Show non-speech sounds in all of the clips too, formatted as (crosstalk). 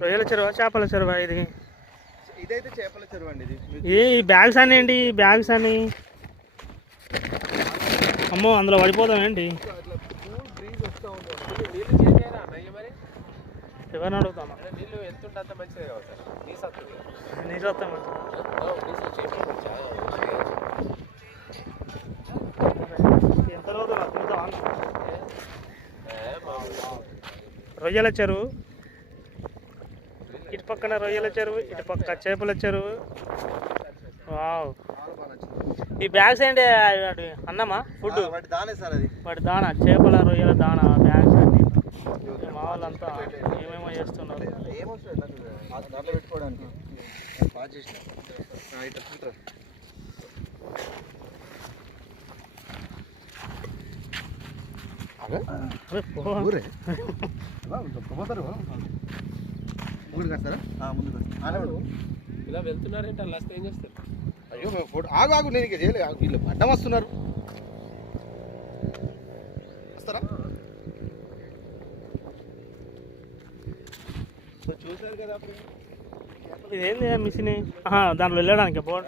రొయ్యల చెరువా చేపల చెరువా ఇది? ఇదైతే చేపల చెరువు అండి ఇది. ఏ ఈ బ్యాగ్స్ అని ఏంటి? ఈ బ్యాగ్స్ అని అమ్మో అందులో పడిపోతాం ఏంటి? అట్లా కూల్ బ్రీజ్ వస్తూ ఉంటుంది నీళ్ళు చేంజ్ అయినా అన్నయ్య మరి? ఎవరిని అడుగుతామా? నీళ్ళు ఎంత మంచిదే కదా సార్. నీ సత్తు నీ చూస్తాం డీజిల్ చేపలు చాలా ఎంత రోజులు రొయ్యల చెరువు. పక్కన రొయ్యల చెరువు ఇటు పక్క చేపల చెరువు. వావ్. ఈ బ్యాగ్స్ ఏంటి అన్నమా? ఫుడ్? వాటి దానే సార్ అది. వాటి దానా? చేపల రొయ్యల దానా బ్యాగ్స్ అన్ని. మా వాళ్ళంతా ఏమేమో చేస్తున్నారు? దాంట్లో పెట్టుకోవడానికి. బాగా చేసిన. అరే. ఊరే. పోతారు (laughs) ఊరు కాస్తారా ముందు ఆనే ఉండు. ఇలా వెళ్తున్నారంటే? అలా వస్తే ఏం చేస్తారు? అయ్యో ఫోటో ఆగు ఆగు నేను ఇక చేయలే. ఆగు, వీళ్ళు అడ్డం వస్తున్నారు. వస్తారా? సో చూసారు కదా అప్పుడు? ఇదేంది మిషన్? దాంట్లో వెళ్ళడానికి బోర్డ్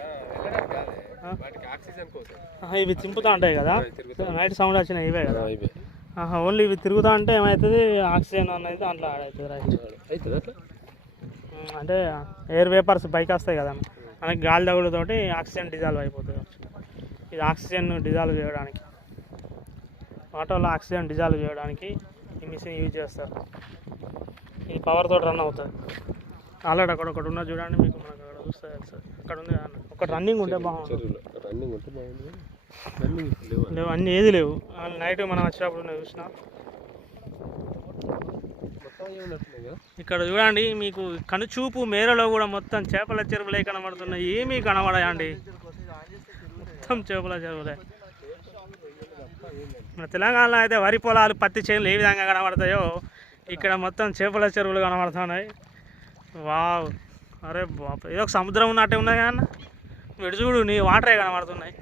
ఇవి తింపుతా ఉంటాయి కదా. నైట్ సౌండ్ వచ్చినాయి ఇవే కదా. ఇవే. ఆహా, ఓన్లీ ఇవి తిరుగుతా అంటే ఏమవుతుంది ఆక్సిజన్ అనేది దాంట్లో యాడ్ అవుతుంది రైట్ అవుతుంది అట్లా? అంటే ఎయిర్ వేపర్స్ పైకి వస్తాయి కదా. మనకి గాలి తగులుతోటి ఆక్సిజన్ డిజాల్వ్ అయిపోతుంది. ఇది ఆక్సిజన్ డిజాల్వ్ చేయడానికి. ఆటోలో ఆక్సిజన్ డిజాల్వ్ చేయడానికి ఈ మిషన్ యూజ్ చేస్తారు. ఇది పవర్ తోటి రన్ అవుతుంది. ఆల్రెడీ అక్కడ ఒకటి ఉన్నది చూడండి మీకు మనకు అక్కడ చూస్తే తెలుస్తుంది అక్కడ ఉంది. ఒకటి రన్నింగ్ ఉంటే బాగుంటుంది. చెరువులో. రన్నింగ్ ఉంటే బాగుంది రన్నింగ్ లేవు. అన్నీ ఏది లేవు. నైట్ మనం వచ్చినప్పుడు చూసిన. ఇక్కడ చూడండి మీకు కనుచూపు మేరలో కూడా మొత్తం చేపల చెరువులే కనబడుతున్నాయి. ఏమీ కనబడాయండి. మొత్తం చేపల చెరువులే. మన తెలంగాణలో అయితే వరి పొలాలు పత్తి చేనులు ఏ విధంగా కనబడతాయో ఇక్కడ మొత్తం చేపల చెరువులు కనబడుతున్నాయి. వావ్. అరే బాప ఏదో ఒక సముద్రం ఉన్నట్టే ఉన్నాయి కదా అన్న చూడు నీ వాటరే కనబడుతున్నాయి.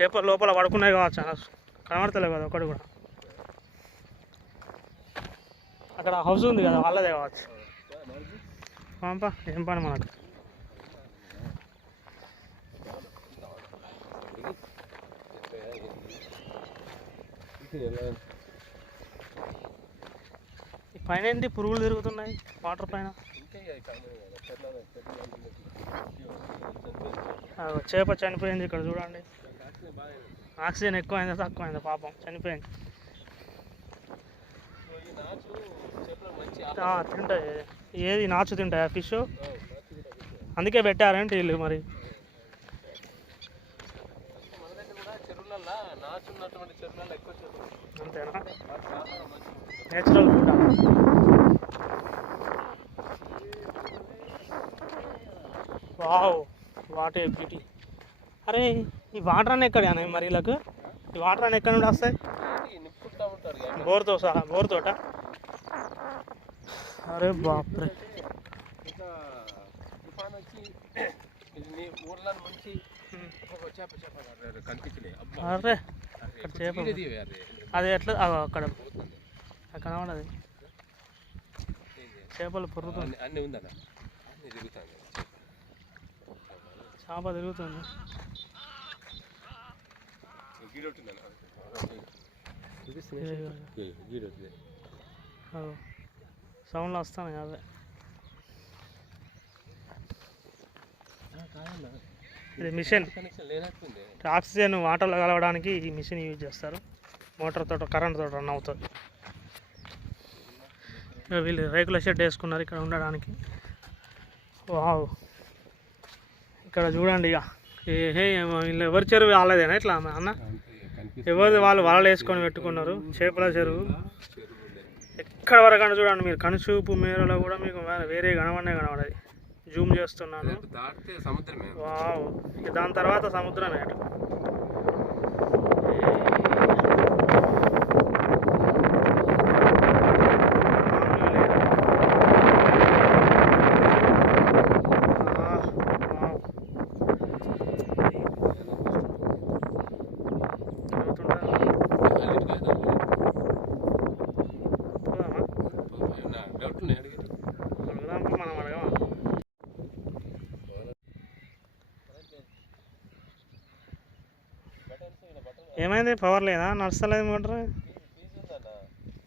చేపలు లోపల పడుకున్నాయి కావచ్చు అన్న. కనబడతలేవు కదా ఒకటి కూడా. అక్కడ హౌస్ ఉంది కదా వాళ్ళదే కావచ్చు. పంప ఏం పని మనకు? ఈ పైన ఏంటి పురుగులు తిరుగుతున్నాయి వాటర్ పైన. చేప చనిపోయింది ఇక్కడ చూడండి. ఆక్సిజన్ ఎక్కువైందా తక్కువైందా? పాపం చనిపోయింది. తింటాయి. ఏది నాచు తింటాయా? ఫిష్? అందుకే పెట్టారంటే వీళ్ళు మరి. కూడా అంతేనా? Natural food wow what a beauty. అరే ఈ వాటర్ అన్న ఎక్కడ అన్న మరి వీళ్ళకు ఈ వాటర్ అన్న ఎక్కడ నుండి వస్తాయి? బోర్తో సహా బోర్ తోట అరే బాప్రే. అరే, చేప అది ఎట్లా? అక్కడ. అక్కడ కనబడదు ఇది. చేపలు పొరుతుంది అన్ని- ఉందన్న. తిరుగుతాను చేప తిరుగుతుంది. సౌండ్లు వస్తాయి అవే. ఇది మిషన్. కనెక్షన్ లేనట్టుంది. ఆక్సిజన్ వాటర్లో కలవడానికి ఈ మిషన్ యూజ్ చేస్తారు. మోటార్ తోట కరెంట్ తోట రన్ అవుతుంది వీళ్ళు రేకుల షెడ్ వేసుకున్నారు ఇక్కడ ఉండడానికి. వావ్. ఇక్కడ చూడండి ఇక ఏ హే ఏమో వీళ్ళు ఎవరి చెరువు వాళ్ళదేనా ఇట్లా అన్న? ఎవరిది వాళ్ళు వలలు వేసుకొని పెట్టుకున్నారు? చేపల చెరువు. ఎక్కడ వరకు అంటే చూడండి మీరు. కనుచూపు మేరలో కూడా మీకు వేరే కనబడే కనబడది. జూమ్ చేస్తున్నాను. దాని తర్వాత సముద్రమే అటు. ఏమైంది? పవర్ లేదా? నడుస్తలేదు మోటర్